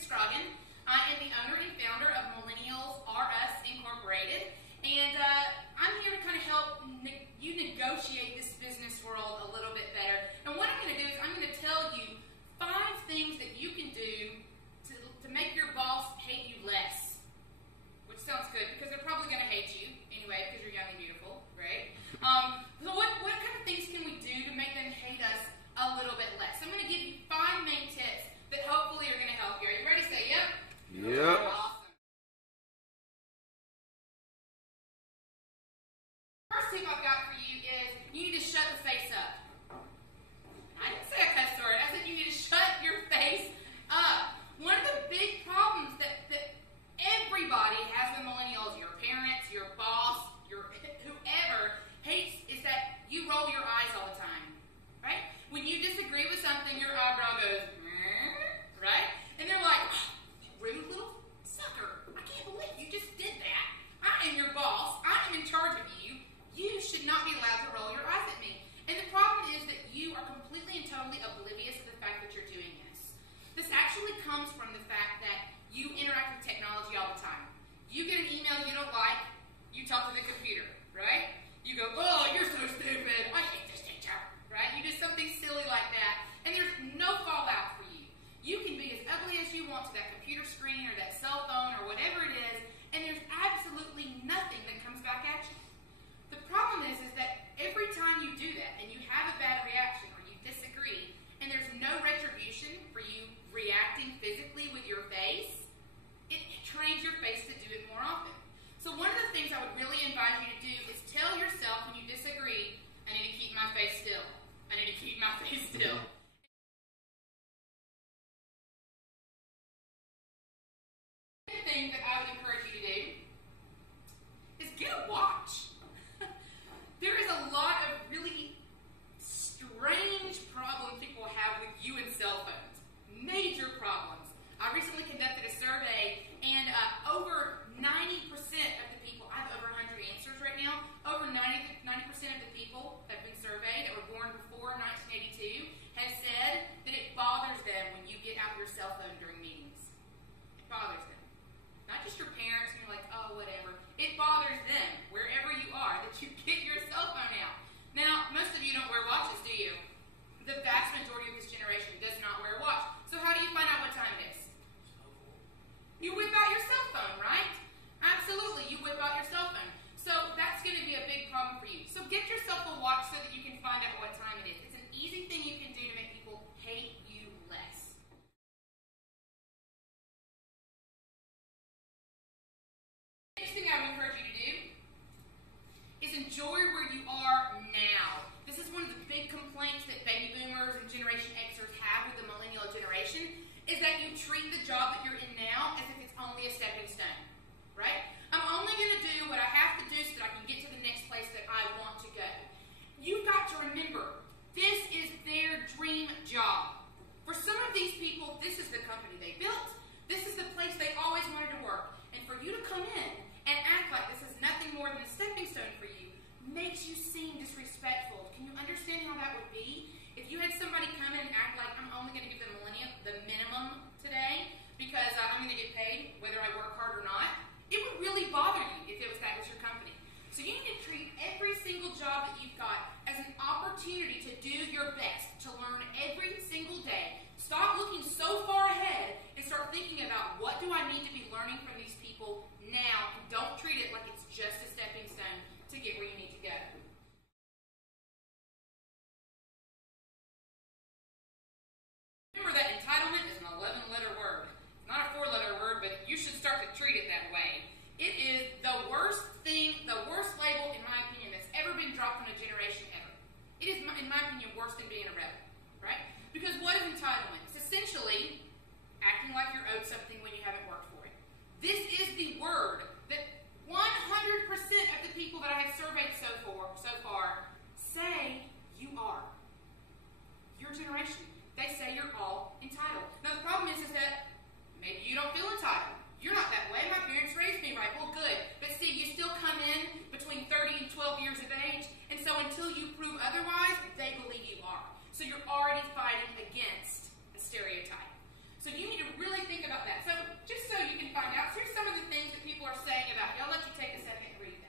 Scroggin. I am the owner and founder of Millennials R Us Incorporated, and I'm here to kind of help you negotiate this business world a little bit better. And what I'm going to do is I'm going to tell you 5 things that you can do to make your boss hate you less, which sounds good because they're probably going to hate you anyway because you're young and beautiful, right? So what kind of things can we do to make them hate us a little bit less? I'm going to give you 5 main tips that hopefully are going to help you. Are you ready to say yep? Yep. Awesome. First tip I've got for you is you need to shut the face up. I didn't say a cuss word. I said you need to shut your face up. One of the big problems that everybody has with millennials, your parents, your boss, your whoever, hates is that you roll your eyes all the time, right? When you disagree with something, your eyebrow goes, right? And they're like, oh, rude little sucker. I can't believe you just did that. I am your boss. I am in charge of you. You should not be allowed to roll your eyes at me. And the problem is that you are completely and totally oblivious to the fact that you're doing this. This actually comes from the fact that you interact with technology all the time. You get an email you don't like, you talk to the computer, right? You go, oh, you're so stupid. I hate this teacher, right? You do something silly like that, and there's no fallout for you. You can be as ugly as you want to that computer screen or that cell phone or whatever it is, and there's absolutely nothing that comes back at you. The problem is that every time you do that and you have a bad reaction or you disagree and there's no retribution for you reacting physically with your face, it trains your face to do it more often. So one of the things I would really advise you to do is tell yourself when you disagree, I need to keep my face still. I need to keep my face still. The thing that I would encourage you to do is get a watch. There is a lot of really strange problems people have with you and cell phones. Major problems. I recently conducted a survey, and over 90% of the people, I have over 100 answers right now, over 90% of the people that have been surveyed that were born before 1982 have said that it bothers them when you get out your cell phone during meetings. It bothers them. Not just your parents and you're like, oh, whatever. It bothers them, wherever you are, that you get your cell phone out. Now, most of you don't wear watches, do you? The vast majority of this generation does not wear a watch. So how do you find out what time it is? You whip out your cell phone, right? Absolutely, you whip out your cell phone. So that's going to be a big problem for you. So get yourself a watch so that you can find out what time it is. It's an easy thing you can do to make people hate you less. Next thing I would encourage you to do is enjoy where you are now. This is one of the big complaints that baby boomers and Generation Xers have with the millennial generation, is that you treat the job that you're in now as if it's only a stepping stone, right? I'm only going to do what I have to do so that I can get to the next place that I want to go. You've got to remember, this is their dream job. For some of these people, this is the company they built. This is the place they always wanted to work. And for you to come in and act like this is nothing more than a stepping stone for you makes you seem disrespectful. Can you understand how that would be? If you had somebody come in and act like I'm only going to give the minimum today because I'm going to get paid whether I work hard or not, it would really bother you if that was your company. So you need to treat every single job that you've got as an opportunity to do your best, to learn every single day. Stop looking so far ahead and start thinking about what do I need to be learning from these people now, and don't treat it like it's just a stepping stone to get where you need to go. Remember that entitlement is an 11-letter word. It's not a 4-letter word, but you should start to treat it that way. It is the worst thing, the worst label, in my opinion, that's ever been dropped on a generation ever. It is, in my opinion, worse than being a rebel, right? Because what is entitlement? It's essentially acting like you're owed something when you haven't worked for it. This is the word that 100% of the people that I have surveyed so far say you are. Your generation. They say you're all entitled. Now the problem is that maybe you don't feel entitled. You're not that way. My parents raised me right. Well, good. But see, you still come in between 30 and 12 years of age, and so until you prove otherwise, they believe you are. So you're already fighting against a stereotype. So you need to really think about that. So just so you can find out, here's some of the things that people are saying about you. I'll let you take a second and read that.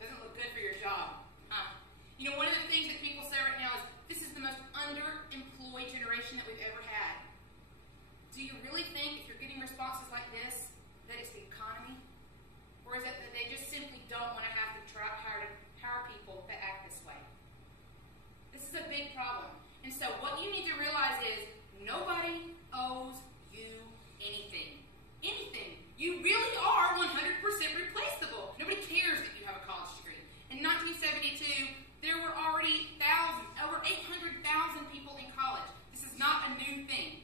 Doesn't look good for your job, huh? You know, one of the things that people say right now is, this is the most underemployed generation that we've ever had. Do you really think, if you're getting responses like this, that it's the economy? Or is it that they just simply don't want to have to hire people that act this way? This is a big problem. And so what you need to realize is, nobody owes you anything. Anything. You really are 100% replaceable. Nobody cares that you have a college degree. In 1972, there were already over 800,000 people in college. This is not a new thing.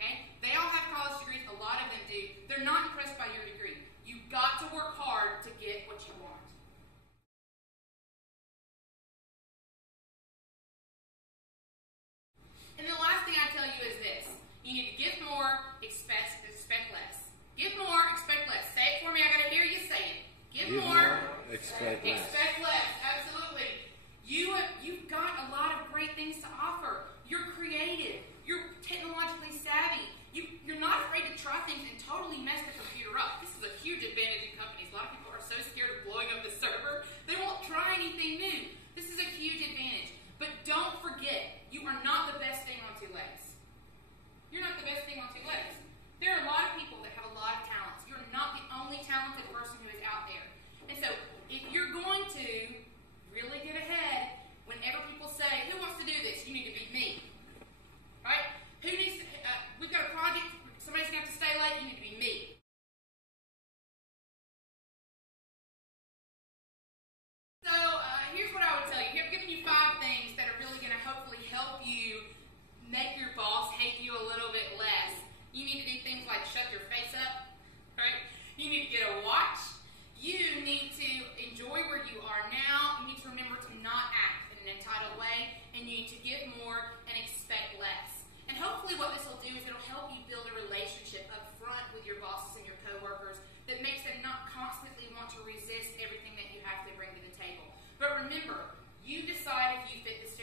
Okay? They all have college degrees. A lot of them do. They're not impressed by your degree. You've got to work hard to get what you want. And the last thing I tell you is this. You need to give more, expect less. Give more, expect less. Say it for me. I got to hear you say it. Give more, expect less. Expect less. Absolutely. You've got a lot of great things to offer. You're creative. You're technologically savvy. You're not afraid to try things and totally mess the computer up. This is a huge advantage in companies. A lot of people are so scared of blowing up the server, they won't try anything new. This is a huge advantage. But don't forget, you are not the best thing on two legs. You're not the best thing on two legs. There are a lot of people that have a lot of talents. You're not the only talented person who is out there. And so, if you're going to really get ahead, whenever people say, who wants to do this? You need to be me. Right? Who needs to, we've got a project, somebody's going to have to stay late, you need to be me. So, here's what I would tell you. I've given you 5 things that are really going to hopefully help you make your boss hate you a little bit less. You need to do things like shut your face up, right? You need to get a watch. You need to enjoy where you are now. You need to remember to not act in an entitled way, and you need to give more and expect less. And hopefully what this will do is it'll help you build a relationship up front with your bosses and your coworkers that makes them not constantly want to resist everything that you have to bring to the table. But remember, you decide if you fit this